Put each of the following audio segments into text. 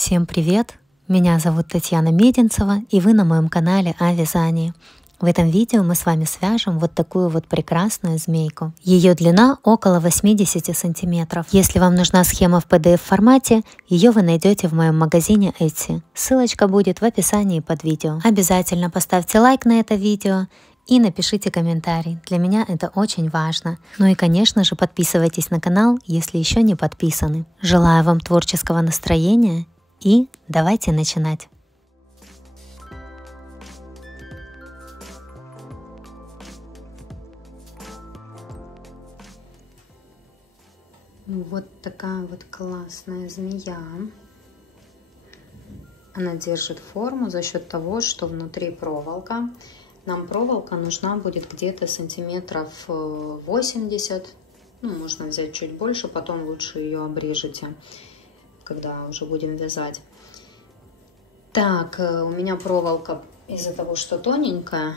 Всем привет! Меня зовут Татьяна Меденцева, и вы на моем канале о вязании. В этом видео мы с вами свяжем вот такую вот прекрасную змейку. Ее длина около 80 сантиметров. Если вам нужна схема в PDF формате, ее вы найдете в моем магазине Etsy. Ссылочка будет в описании под видео. Обязательно поставьте лайк на это видео и напишите комментарий. Для меня это очень важно. Ну и, конечно же, подписывайтесь на канал, если еще не подписаны. Желаю вам творческого настроения и давайте начинать. Вот такая вот классная змея. Она держит форму за счет того, что внутри проволока. Нам проволока нужна будет где-то сантиметров 80. Ну, можно взять чуть больше, потом лучше ее обрежете, когда уже будем вязать. Так, у меня проволока из-за того, что тоненькая,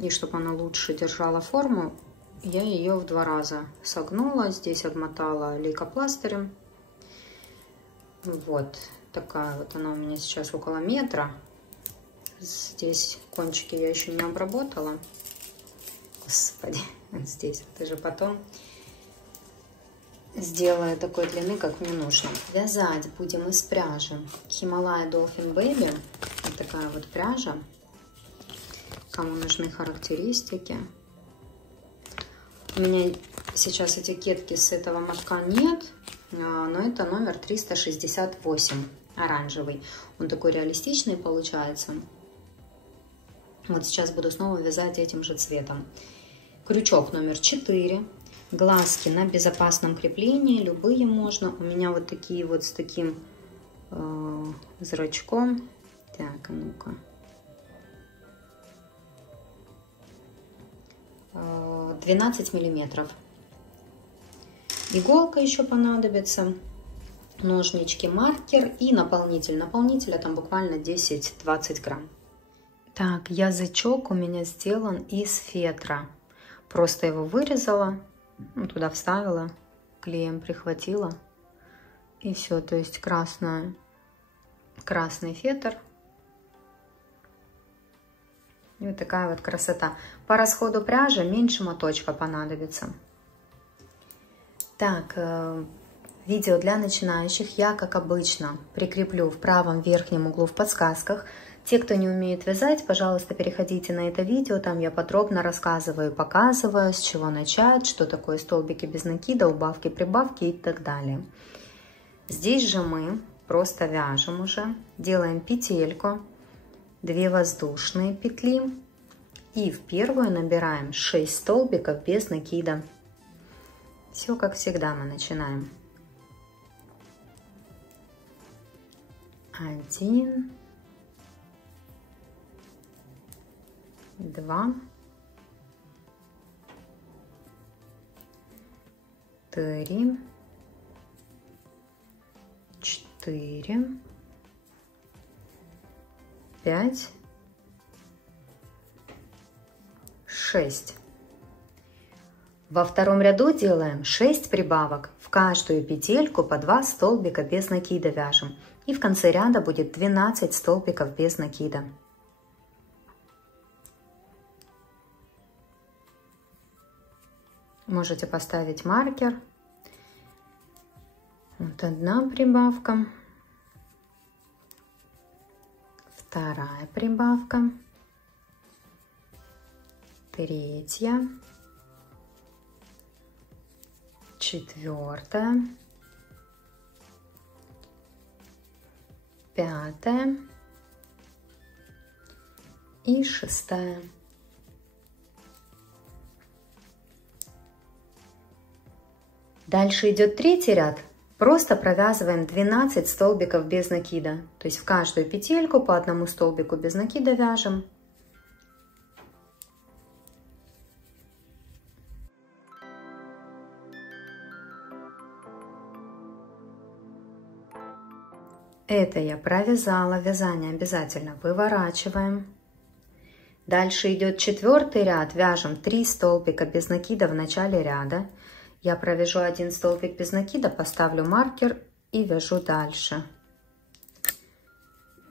и чтобы она лучше держала форму, я ее в 2 раза согнула, здесь обмотала лейкопластырем. Вот такая вот она у меня сейчас около метра. Здесь кончики я еще не обработала. Господи, вот здесь вот даже потом сделаю такой длины, как мне нужно. Вязать будем из пряжи Himalaya Dolphin Baby. Вот такая вот пряжа. Кому нужны характеристики. У меня сейчас этикетки с этого мотка нет, но это номер 368, оранжевый. Он такой реалистичный получается. Вот сейчас буду снова вязать этим же цветом. Крючок номер 4. Глазки на безопасном креплении, любые можно. У меня вот такие вот с таким зрачком. Так, а ну-ка. 12 миллиметров. Иголка еще понадобится, ножнички, маркер и наполнитель. Наполнителя там буквально 10-20 грамм. Так, язычок у меня сделан из фетра. Просто его вырезала, туда вставила, клеем прихватила. И все, то есть красный фетр. И вот такая вот красота. По расходу пряжи меньше моточка понадобится. Так, видео для начинающих я, как обычно, прикреплю в правом верхнем углу в подсказках. Те, кто не умеет вязать, пожалуйста, переходите на это видео. Там я подробно рассказываю и показываю, с чего начать, что такое столбики без накида, убавки, прибавки и так далее. Здесь же мы просто вяжем уже, делаем петельку. 2 воздушные петли и в первую набираем 6 столбиков без накида. Все как всегда мы начинаем. 1, 2, 3, 4, 5, 6. Во втором ряду делаем 6 прибавок. В каждую петельку по 2 столбика без накида вяжем. И в конце ряда будет 12 столбиков без накида. Можете поставить маркер. Вот 1 прибавка. 2 прибавка, 3, 4, 5 и 6. Дальше идет 3-й ряд. Просто провязываем 12 столбиков без накида. То есть в каждую петельку по 1 столбику без накида вяжем. Это я провязала. Вязание обязательно выворачиваем. Дальше идет 4-й ряд. Вяжем 3 столбика без накида в начале ряда. Я провяжу 1 столбик без накида, поставлю маркер и вяжу дальше.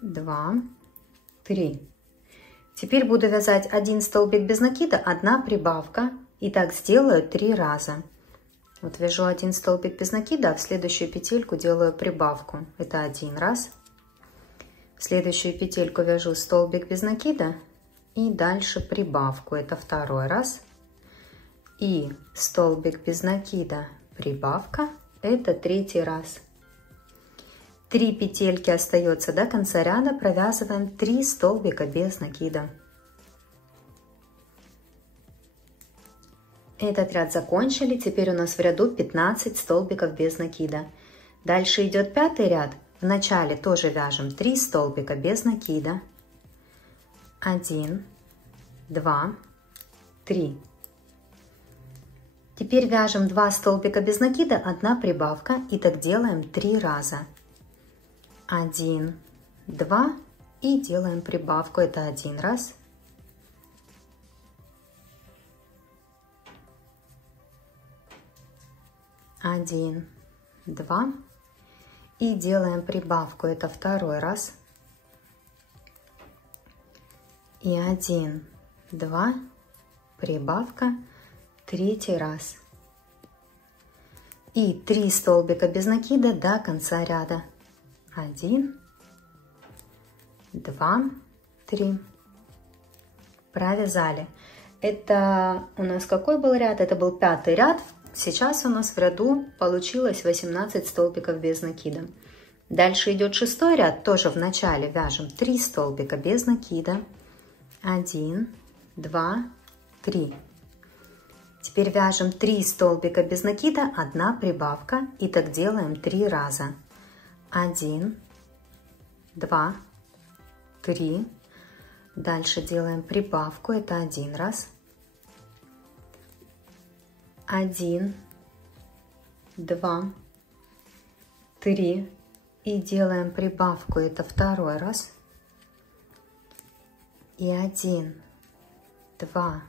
2, 3. Теперь буду вязать 1 столбик без накида, 1 прибавка. И так сделаю 3 раза. Вот вяжу 1 столбик без накида, а в следующую петельку делаю прибавку. Это 1 раз. В следующую петельку вяжу столбик без накида и дальше прибавку. Это 2 раз. И столбик без накида, прибавка. Это 3 раз. 3 петельки остается до конца ряда. Провязываем 3 столбика без накида. Этот ряд закончили. Теперь у нас в ряду 15 столбиков без накида. Дальше идет 5-й ряд. В начале тоже вяжем 3 столбика без накида. 1, 2, 3. Теперь вяжем 2 столбика без накида, 1 прибавка. И так делаем 3 раза. 1, 2 и делаем прибавку. Это 1 раз. 1, 2 и делаем прибавку. Это 2 раз. И 1, 2, прибавка, 3 раз. И 3 столбика без накида до конца ряда. 1, 2, 3. Провязали. Это у нас какой был ряд? Это был 5-й ряд. Сейчас у нас в ряду получилось 18 столбиков без накида. Дальше идет 6-й ряд. Тоже в начале вяжем 3 столбика без накида. 1, 2, 3. Теперь вяжем 3 столбика без накида, 1 прибавка. И так делаем 3 раза. 1, 2, 3. Дальше делаем прибавку. Это 1 раз. 1, 2, 3 и делаем прибавку. Это 2 раз. И 1, 2,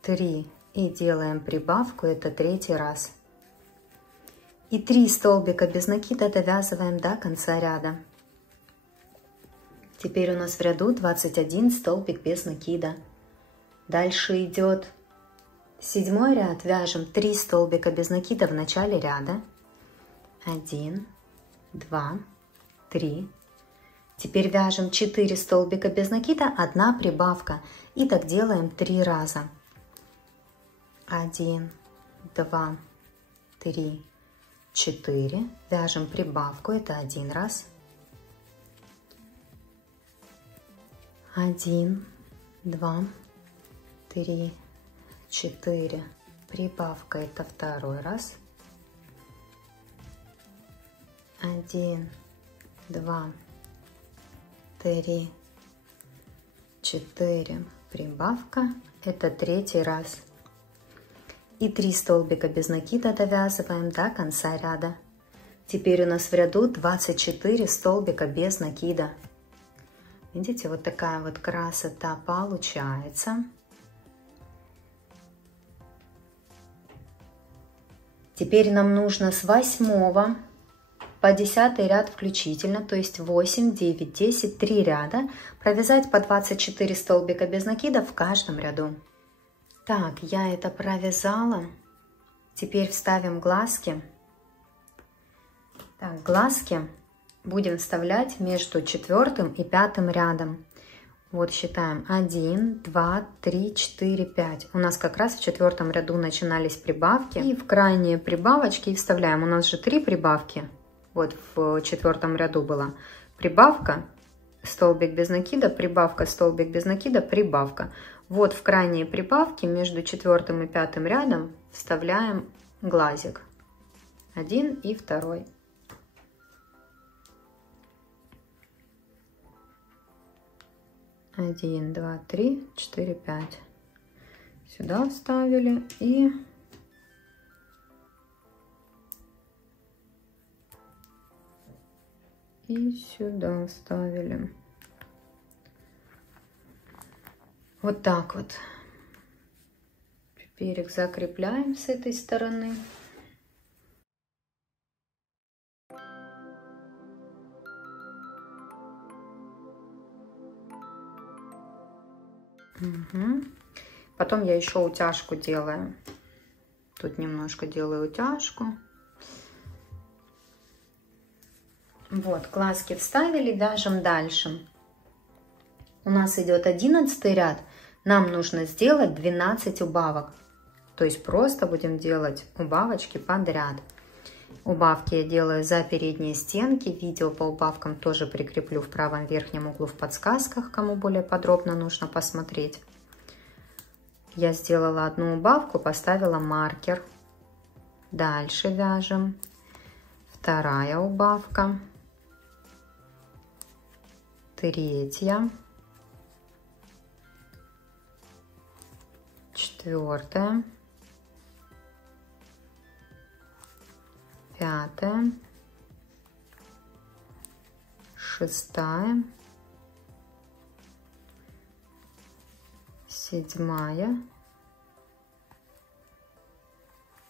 3 и делаем прибавку. Это 3 раз. И 3 столбика без накида довязываем до конца ряда. Теперь у нас в ряду 21 столбик без накида. Дальше идет 7-й ряд. Вяжем 3 столбика без накида в начале ряда. 1, 2, 3. Теперь вяжем 4 столбика без накида, 1 прибавка. И так делаем 3 раза. 1, 2, 3, 4. Вяжем прибавку. Это 1 раз. 1, 2, 3, 4. Прибавка. Это 2 раз. 1, 2, 3, 4. Прибавка. Это 3 раз. И 3 столбика без накида довязываем до конца ряда. Теперь у нас в ряду 24 столбика без накида. Видите, вот такая вот красота получается. Теперь нам нужно с 8 по 10 ряд включительно, то есть 8, 9, 10, 3 ряда, провязать по 24 столбика без накида в каждом ряду. Так, я это провязала. Теперь вставим глазки. Так, глазки будем вставлять между 4 и 5 рядом. Вот считаем 1, 2, 3, 4, 5. У нас как раз в 4 ряду начинались прибавки. И в крайние прибавочки вставляем. У нас же 3 прибавки. Вот в 4 ряду была прибавка, столбик без накида, прибавка, столбик без накида, прибавка. Вот в крайние прибавки между 4 и 5 рядом вставляем глазик. 1 и 2. Один, два, три, 4, 5. Сюда вставили и сюда вставили. Вот так вот. Теперь их закрепляем с этой стороны. Угу. Потом я еще утяжку делаю. Тут немножко делаю утяжку. Вот, глазки вставили, вяжем дальше. У нас идет 11 ряд. Нам нужно сделать 12 убавок. То есть просто будем делать убавочки подряд. Убавки я делаю за передние стенки. Видео по убавкам тоже прикреплю в правом верхнем углу в подсказках, кому более подробно нужно посмотреть. Я сделала одну убавку, поставила маркер. Дальше вяжем. Вторая убавка. Третья. Четвертая. Пятая. Шестая. Седьмая.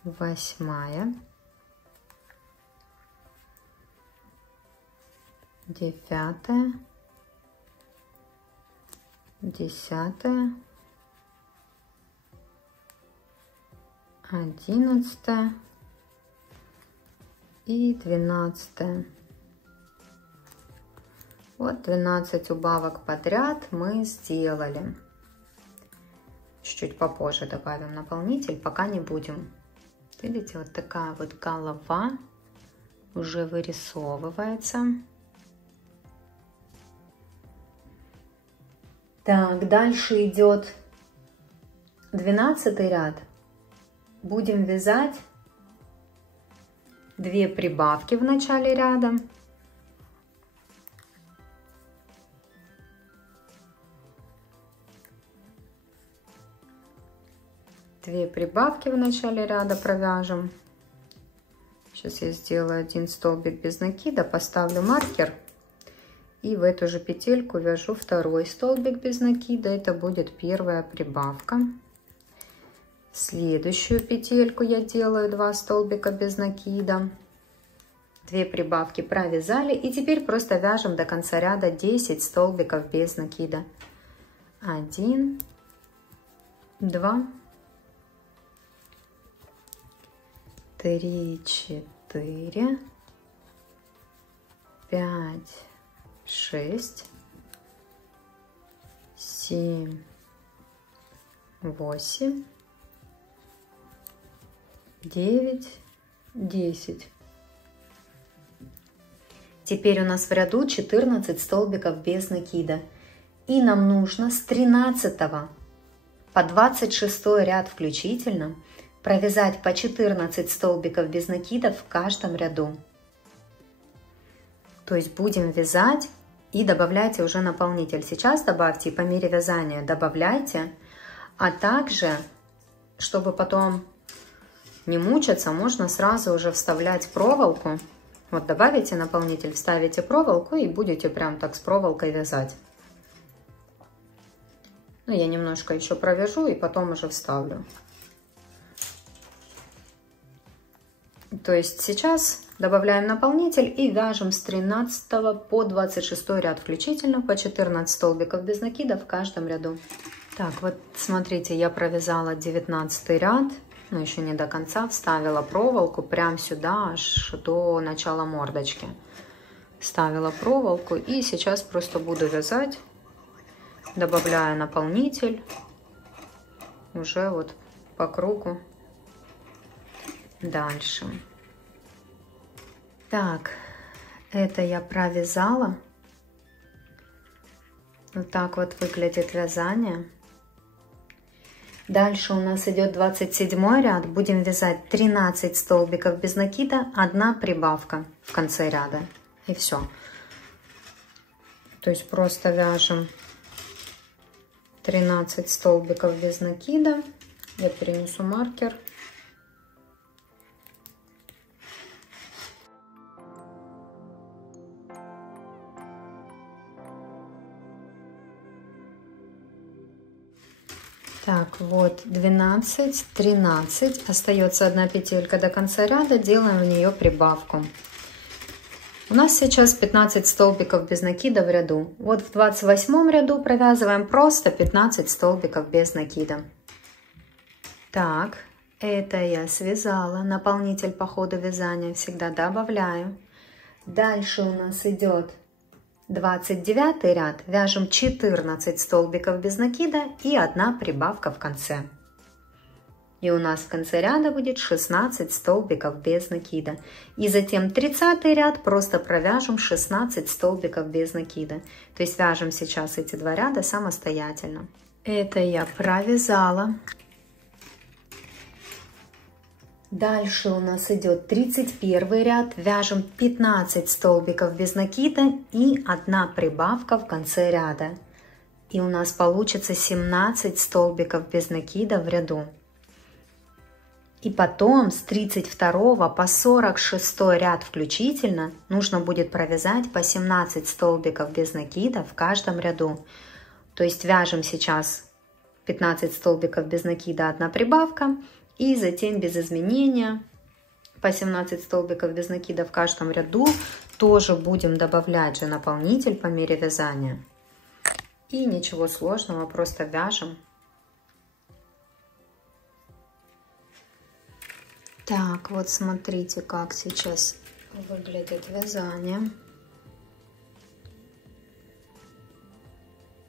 Восьмая. Девятая. Десятая. 11 и 12. Вот 12 убавок подряд мы сделали. Чуть-чуть попозже добавим наполнитель, пока не будем. Видите, вот такая вот голова уже вырисовывается. Так, дальше идет 12 ряд. Будем вязать 2 прибавки в начале ряда. Две прибавки в начале ряда провяжем. Сейчас я сделаю 1 столбик без накида, поставлю маркер. И в эту же петельку вяжу 2 столбик без накида. Это будет первая прибавка. В следующую петельку я делаю 2 столбика без накида. 2 прибавки провязали. И теперь просто вяжем до конца ряда 10 столбиков без накида. 1, 2, 3, 4, 5, 6, 7, 8, 9, 10. Теперь у нас в ряду 14 столбиков без накида. И нам нужно с 13 по 26 ряд включительно провязать по 14 столбиков без накидов в каждом ряду. То есть будем вязать и добавляйте уже наполнитель. Сейчас добавьте и по мере вязания добавляйте. А также, чтобы потом не мучаться, можно сразу уже вставлять проволоку. Вот добавите наполнитель, вставите проволоку и будете прям так с проволокой вязать. Ну, я немножко еще провяжу и потом уже вставлю. То есть сейчас добавляем наполнитель и вяжем с 13 по 26 ряд включительно по 14 столбиков без накида в каждом ряду. Так, вот смотрите, я провязала 19 ряд, но еще не до конца, вставила проволоку прямо сюда, аж до начала мордочки. Вставила проволоку и сейчас просто буду вязать, добавляя наполнитель уже вот по кругу. Дальше. Так, это я провязала. Вот так вот выглядит вязание. Дальше у нас идет 27 ряд. Будем вязать 13 столбиков без накида, 1 прибавка в конце ряда. И все. То есть просто вяжем 13 столбиков без накида. Я перенесу маркер. Так, вот 12, 13, остается 1 петелька до конца ряда, делаем в нее прибавку. У нас сейчас 15 столбиков без накида в ряду. Вот в 28 ряду провязываем просто 15 столбиков без накида. Так, это я связала. Наполнитель по ходу вязания всегда добавляю. Дальше у нас идет 29 ряд. Вяжем 14 столбиков без накида и 1 прибавка в конце. И у нас в конце ряда будет 16 столбиков без накида. И затем 30 ряд просто провяжем 16 столбиков без накида. То есть вяжем сейчас эти 2 ряда самостоятельно. Это я провязала. Дальше у нас идет 31 ряд. Вяжем 15 столбиков без накида и 1 прибавка в конце ряда. И у нас получится 17 столбиков без накида в ряду. И потом с 32 по 46 ряд включительно нужно будет провязать по 17 столбиков без накида в каждом ряду. То есть вяжем сейчас 15 столбиков без накида, 1 прибавка. И затем без изменения по 17 столбиков без накида в каждом ряду тоже будем добавлять же наполнитель по мере вязания. И ничего сложного, просто вяжем. Так, вот смотрите, как сейчас выглядит вязание.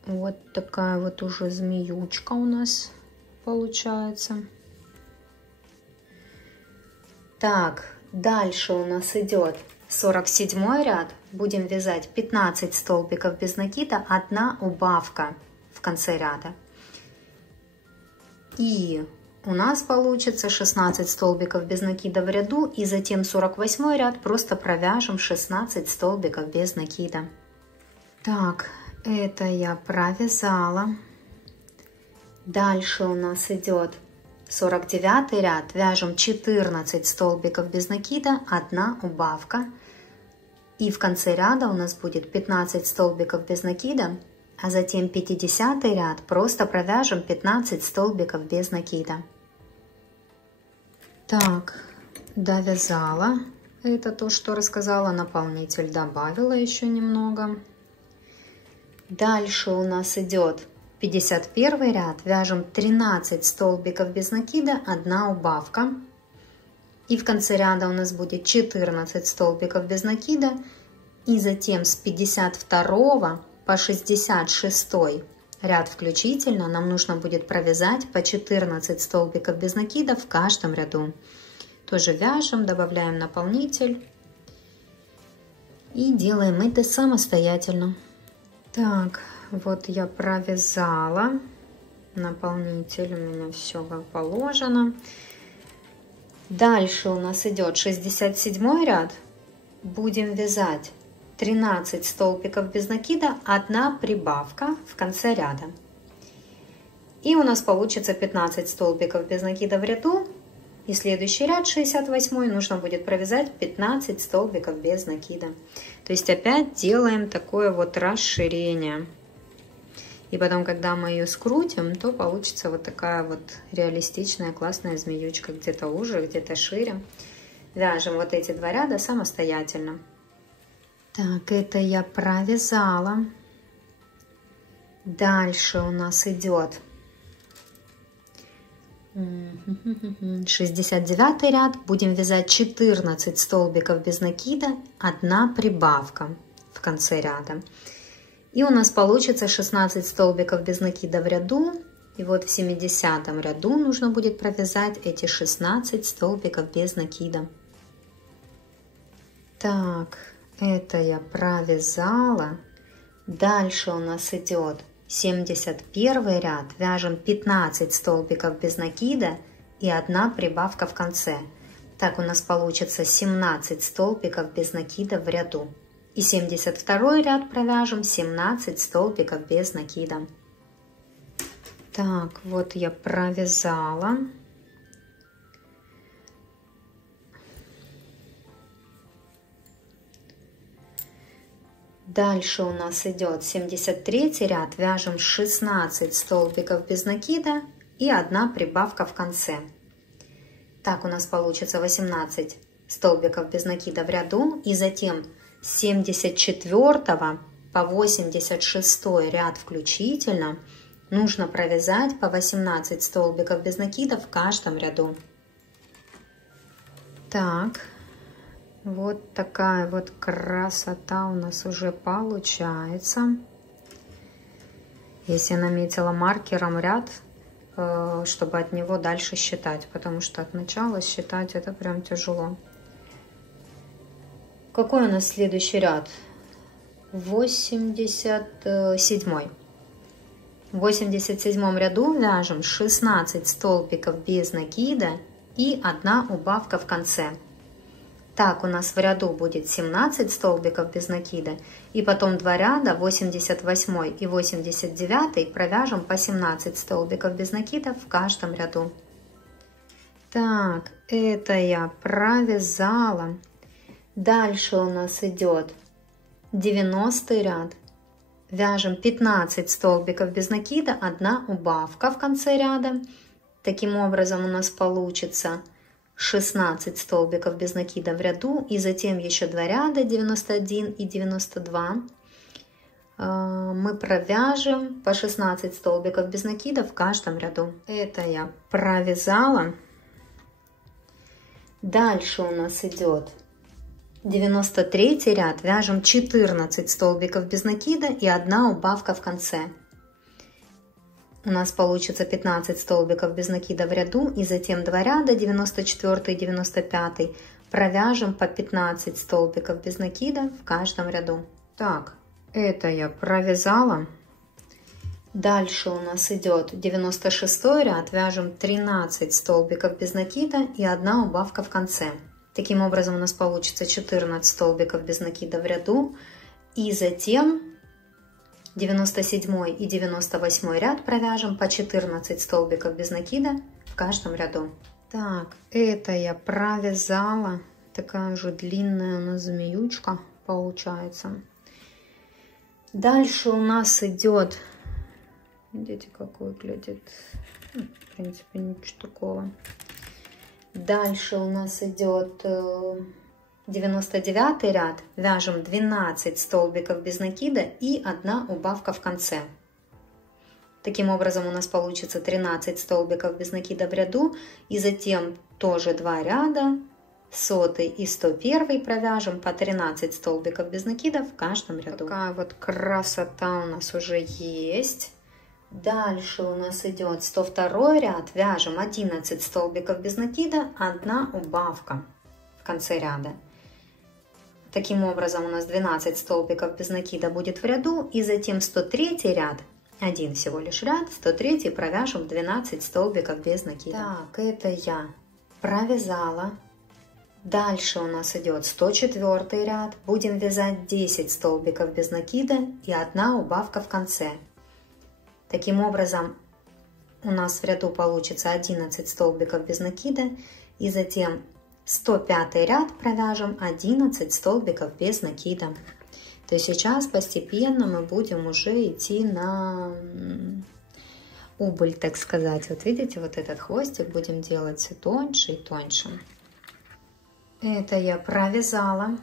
Вот такая вот уже змеючка у нас получается. Так, дальше у нас идет 47 ряд. Будем вязать 15 столбиков без накида, 1 убавка в конце ряда. И у нас получится 16 столбиков без накида в ряду. И затем 48 ряд просто провяжем 16 столбиков без накида. Так, это я провязала. Дальше у нас идет 49 ряд. Вяжем 14 столбиков без накида, 1 убавка. И в конце ряда у нас будет 15 столбиков без накида, а затем 50 ряд просто провяжем 15 столбиков без накида. Так, довязала. Это то, что рассказала. Наполнитель добавила еще немного. Дальше у нас идет 51 ряд. Вяжем 13 столбиков без накида, 1 убавка. И в конце ряда у нас будет 14 столбиков без накида. И затем с 52 по 66 ряд включительно нам нужно будет провязать по 14 столбиков без накида в каждом ряду. Тоже вяжем, добавляем наполнитель и делаем это самостоятельно. Так, вот я провязала наполнитель, у меня все как положено. Дальше у нас идет 67 ряд. Будем вязать 13 столбиков без накида, 1 прибавка в конце ряда. И у нас получится 15 столбиков без накида в ряду. И следующий ряд, 68, нужно будет провязать 15 столбиков без накида. То есть опять делаем такое вот расширение. И потом, когда мы ее скрутим, то получится вот такая вот реалистичная, классная змеючка. Где-то уже, где-то шире. Вяжем вот эти 2 ряда самостоятельно. Так, это я провязала. Дальше у нас идет 69 ряд. Будем вязать 14 столбиков без накида, 1 прибавка в конце ряда. И у нас получится 16 столбиков без накида в ряду. И вот в 70 ряду нужно будет провязать эти 16 столбиков без накида. Так, это я провязала. Дальше у нас идет 71 ряд. Вяжем 15 столбиков без накида и 1 прибавка в конце. Так у нас получится 17 столбиков без накида в ряду. И 72 ряд провяжем 17 столбиков без накида. Так, вот я провязала. Дальше у нас идет 73 ряд. Вяжем 16 столбиков без накида и 1 прибавка в конце. Так у нас получится 18 столбиков без накида в ряду. И затем 74 по 86 ряд включительно нужно провязать по 18 столбиков без накида в каждом ряду. Так, вот такая вот красота у нас уже получается. Если я наметила маркером ряд, чтобы от него дальше считать, потому что от начала считать это прям тяжело. Какой у нас следующий ряд? 87. В 87 ряду вяжем 16 столбиков без накида и 1 убавка в конце. Так, у нас в ряду будет 17 столбиков без накида, и потом 2 ряда, 88 и 89, провяжем по 17 столбиков без накида в каждом ряду. Так, это я провязала. Дальше у нас идет 90 ряд. Вяжем 15 столбиков без накида, 1 убавка в конце ряда. Таким образом у нас получится 16 столбиков без накида в ряду, и затем еще 2 ряда, 91 и 92. Мы провяжем по 16 столбиков без накида в каждом ряду. Это я провязала. Дальше у нас идет 93 ряд. Вяжем 14 столбиков без накида и 1 убавка в конце. У нас получится 15 столбиков без накида в ряду, и затем 2 ряда, 94 и 95, провяжем по 15 столбиков без накида в каждом ряду. Так, это я провязала. Дальше у нас идет 96 ряд, вяжем 13 столбиков без накида и 1 убавка в конце. Таким образом у нас получится 14 столбиков без накида в ряду, и затем 97 и 98 ряд провяжем по 14 столбиков без накида в каждом ряду. Так, это я провязала. Такая уже длинная у нас змеючка получается. Дальше у нас идет, видите, как выглядит, в принципе ничего такого. Дальше у нас идет 99 ряд, вяжем 12 столбиков без накида и 1 убавка в конце. Таким образом у нас получится 13 столбиков без накида в ряду, и затем тоже 2 ряда, 100 и 101 провяжем по 13 столбиков без накида в каждом ряду. Такая вот красота у нас уже есть. Дальше у нас идет 102 ряд, вяжем 11 столбиков без накида, 1 убавка в конце ряда. Таким образом у нас 12 столбиков без накида будет в ряду, и затем 103 ряд, один всего лишь ряд, 103 провяжем 12 столбиков без накида. Так, это я провязала. Дальше у нас идет 104 ряд, будем вязать 10 столбиков без накида и 1 убавка в конце. Таким образом у нас в ряду получится 11 столбиков без накида, и затем 105 ряд провяжем 11 столбиков без накида. То есть сейчас постепенно мы будем уже идти на убыль, так сказать. Вот видите, вот этот хвостик будем делать все тоньше и тоньше. Это я провязала.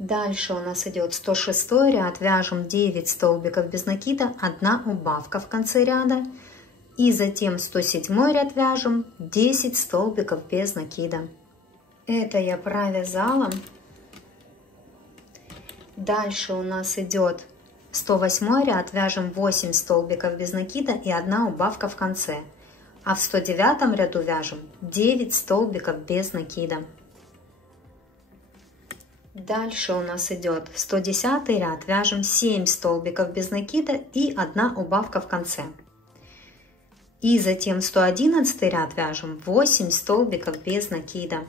Дальше у нас идет 106 ряд, вяжем 9 столбиков без накида, 1 убавка в конце ряда. И затем 107 ряд вяжем 10 столбиков без накида. Это я провязала. Дальше у нас идет 108 ряд, вяжем 8 столбиков без накида и 1 убавка в конце. А в 109 ряду вяжем 9 столбиков без накида. Дальше у нас идет 110 ряд, вяжем 7 столбиков без накида и 1 убавка в конце. И затем 111 ряд вяжем 8 столбиков без накида.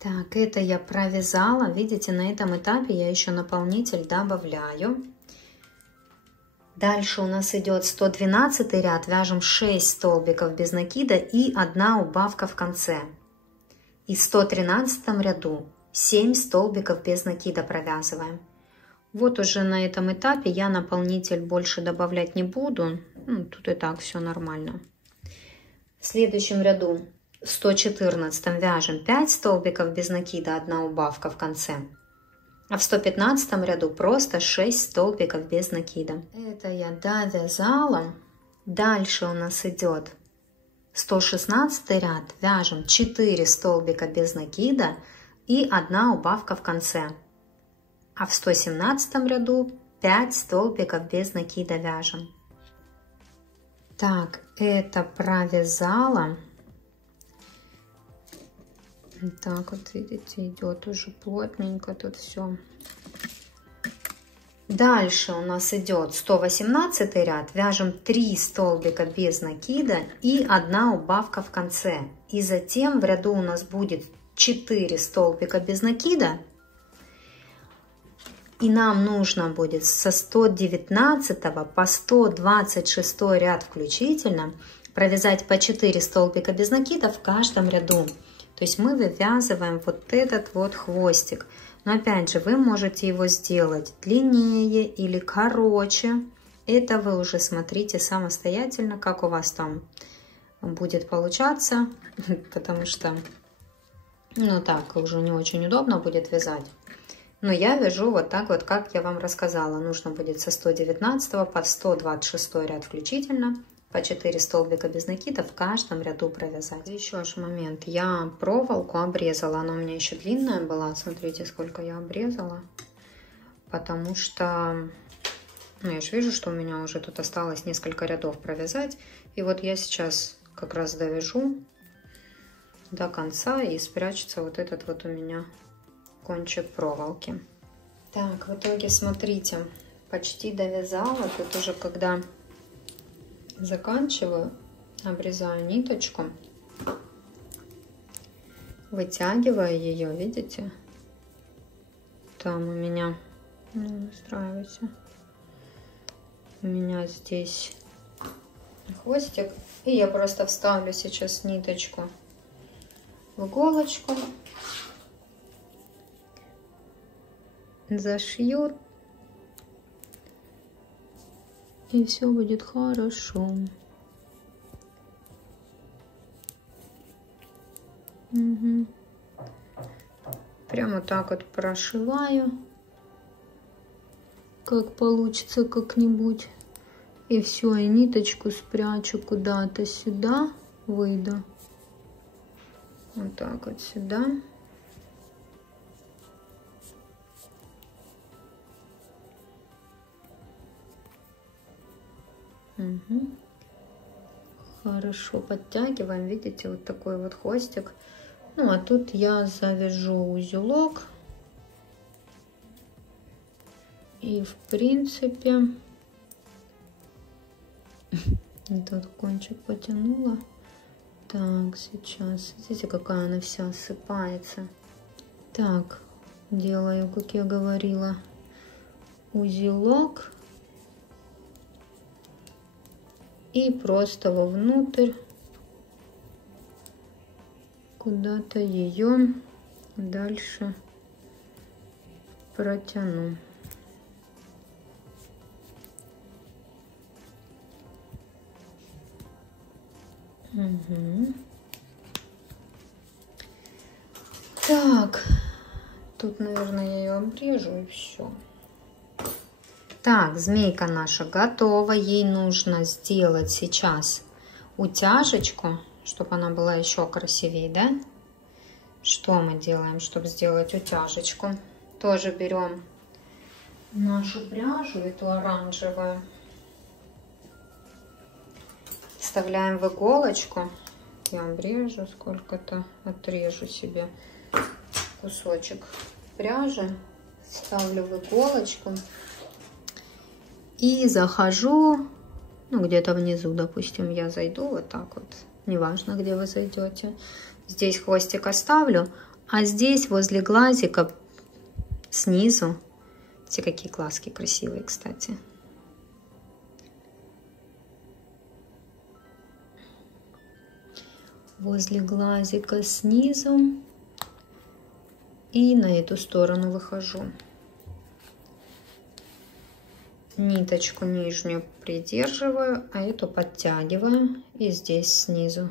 Так, это я провязала. Видите, на этом этапе я еще наполнитель добавляю. Дальше у нас идет 112 ряд, вяжем 6 столбиков без накида и 1 убавка в конце. И в 113 ряду 7 столбиков без накида провязываем. Вот уже на этом этапе я наполнитель больше добавлять не буду. Тут и так все нормально. В следующем ряду в 114 вяжем 5 столбиков без накида, 1 убавка в конце. А в 115 ряду просто 6 столбиков без накида. Это я довязала. Дальше у нас идет 116 ряд. Вяжем 4 столбика без накида и 1 убавка в конце. А в 117 ряду 5 столбиков без накида вяжем. Так, это провязала. Так вот, видите, идет уже плотненько тут все. Дальше у нас идет 118 ряд. Вяжем 3 столбика без накида и 1 убавка в конце. И затем в ряду у нас будет 4 столбика без накида. И нам нужно будет со 119 по 126 ряд включительно провязать по 4 столбика без накида в каждом ряду. То есть мы вывязываем вот этот вот хвостик. Но опять же, вы можете его сделать длиннее или короче. Это вы уже смотрите самостоятельно, как у вас там будет получаться. Потому что, ну так, уже не очень удобно будет вязать. Но я вяжу вот так вот, как я вам рассказала. Нужно будет со 119 по 126 ряд включительно по 4 столбика без накида в каждом ряду провязать. Еще же момент. Я проволоку обрезала. Она у меня еще длинная была. Смотрите, сколько я обрезала. Потому что, ну, я же вижу, что у меня уже тут осталось несколько рядов провязать. И вот я сейчас как раз довяжу до конца и спрячется вот этот вот у меня кончик проволоки. Так, в итоге, смотрите, почти довязала. Тут уже когда заканчиваю, обрезаю ниточку, вытягиваю ее, видите? Там у меня, ну, устраивайся, у меня здесь хвостик, и я просто вставлю сейчас ниточку в иголочку, зашью, и все будет хорошо. Угу. Прямо так вот прошиваю, как получится как-нибудь. И все, и ниточку спрячу куда-то сюда, выйду. Вот так вот сюда. Угу. Хорошо подтягиваем, видите, вот такой вот хвостик. Ну, а тут я завяжу узелок. И, в принципе, тут кончик потянула. Так, сейчас, видите, какая она вся осыпается. Так, делаю, как я говорила, узелок. И просто вовнутрь куда-то ее дальше протяну. Угу. Так, тут, наверное, я ее обрежу и все. Так, змейка наша готова. Ей нужно сделать сейчас утяжечку, чтобы она была еще красивее, да? Что мы делаем, чтобы сделать утяжечку? Тоже берем нашу пряжу, эту оранжевую, вставляем в иголочку. Я обрежу сколько-то, отрежу себе кусочек пряжи, ставлю в иголочку. И захожу, ну, где-то внизу, допустим, я зайду вот так вот, неважно, где вы зайдете. Здесь хвостик оставлю, а здесь возле глазика снизу, все какие глазки красивые, кстати. Возле глазика снизу и на эту сторону выхожу. Ниточку нижнюю придерживаю, а эту подтягиваю и здесь снизу.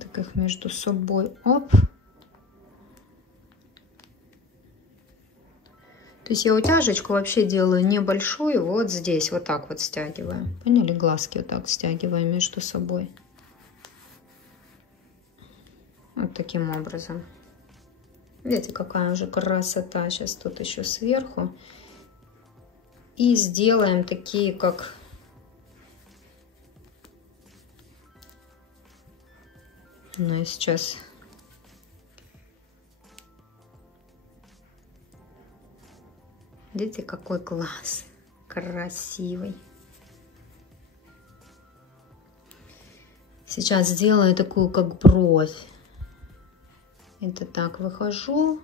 Так их между собой, оп. То есть я утяжечку вообще делаю небольшую, вот здесь вот так вот стягиваю. Поняли? Глазки вот так стягиваю между собой. Вот таким образом. Видите, какая уже красота. Сейчас тут еще сверху. И сделаем такие, как... Ну и сейчас... Видите, какой класс. Красивый. Сейчас сделаю такую, как бровь. Это так выхожу.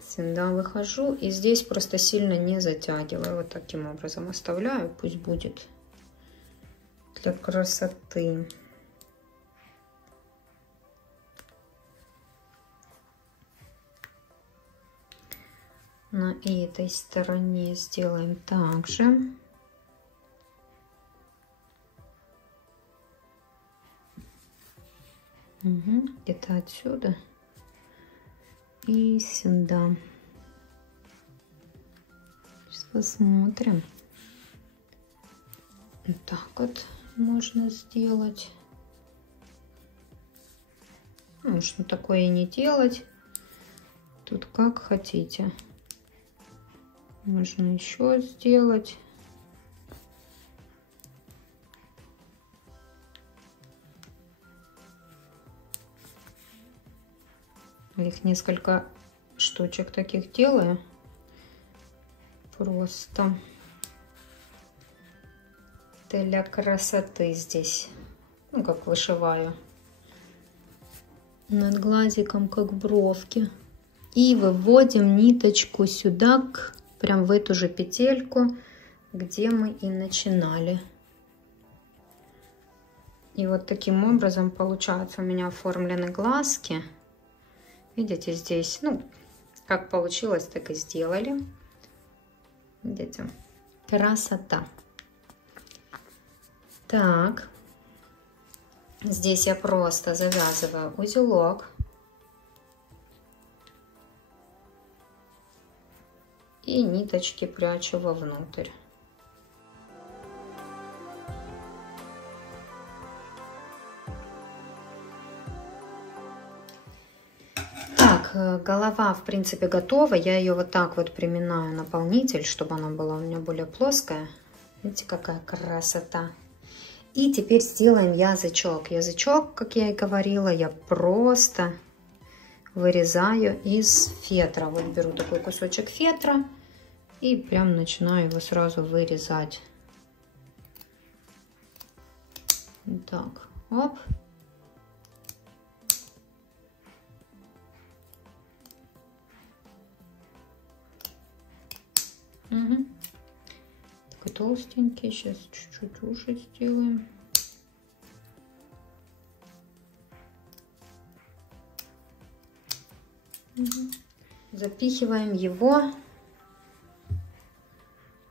Сюда выхожу. И здесь просто сильно не затягиваю. Вот таким образом оставляю. Пусть будет для красоты. На этой стороне сделаем так же. Угу. Где-то отсюда и сюда. Сейчас посмотрим. Вот так вот можно сделать. Можно такое и не делать. Тут как хотите. Можно еще сделать. Их несколько штучек таких делаю. Просто для красоты здесь. Ну, как вышиваю. Над глазиком, как бровки. И выводим ниточку сюда, прям в эту же петельку, где мы и начинали. И вот таким образом получаются у меня оформлены глазки. Видите, здесь, ну, как получилось, так и сделали. Видите, красота. Так, здесь я просто завязываю узелок. И ниточки прячу вовнутрь. Голова, в принципе, готова. Я ее вот так вот приминаю наполнитель, чтобы она была у меня более плоская. Видите, какая красота. И теперь сделаем язычок. Язычок, как я и говорила, я просто вырезаю из фетра. Вот беру такой кусочек фетра и прям начинаю его сразу вырезать. Вот так, оп. Угу. Такой толстенький. Сейчас чуть-чуть уши сделаем. Угу. Запихиваем его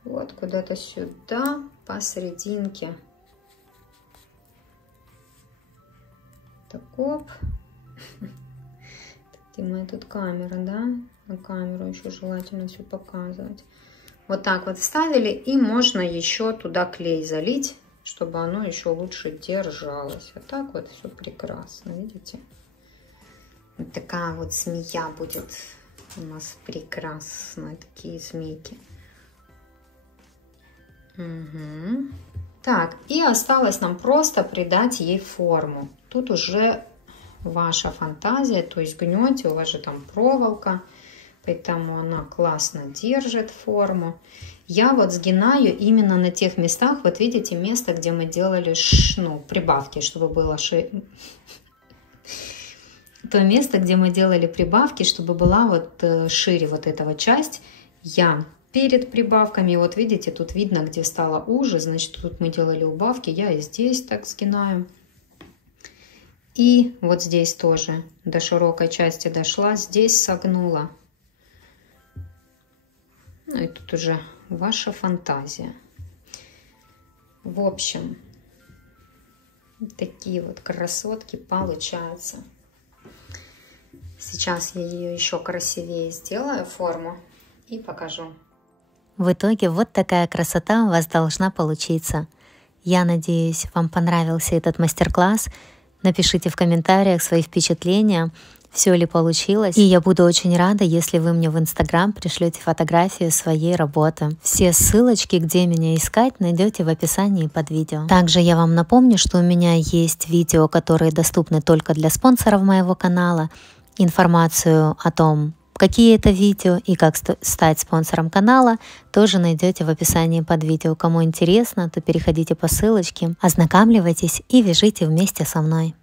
вот куда-то сюда, посерединке. Так, оп. Где моя тут камера, да? На камеру еще желательно все показывать. Вот так вот вставили, и можно еще туда клей залить, чтобы оно еще лучше держалось. Вот так вот все прекрасно, видите? Вот такая вот змея будет у нас прекрасная, такие змейки. Угу. Так, и осталось нам просто придать ей форму. Тут уже ваша фантазия, то есть гнете, у вас же там проволока. Поэтому она классно держит форму. Я вот сгинаю именно на тех местах, вот видите, место, где мы делали прибавки, чтобы было то место, где мы делали прибавки, чтобы была вот шире вот эта часть. Я перед прибавками, вот видите, тут видно, где стало уже, значит, тут мы делали убавки. Я и здесь так сгинаю. И вот здесь тоже до широкой части дошла, здесь согнула. Ну и тут уже ваша фантазия. В общем, такие вот красотки получаются. Сейчас я ее еще красивее сделаю, форму, и покажу. В итоге вот такая красота у вас должна получиться. Я надеюсь, вам понравился этот мастер-класс. Напишите в комментариях свои впечатления, все ли получилось. И я буду очень рада, если вы мне в Инстаграм пришлете фотографию своей работы. Все ссылочки, где меня искать, найдете в описании под видео. Также я вам напомню, что у меня есть видео, которые доступны только для спонсоров моего канала. Информацию о том, какие это видео и как стать спонсором канала, тоже найдете в описании под видео. Кому интересно, то переходите по ссылочке, ознакомливайтесь и вяжите вместе со мной.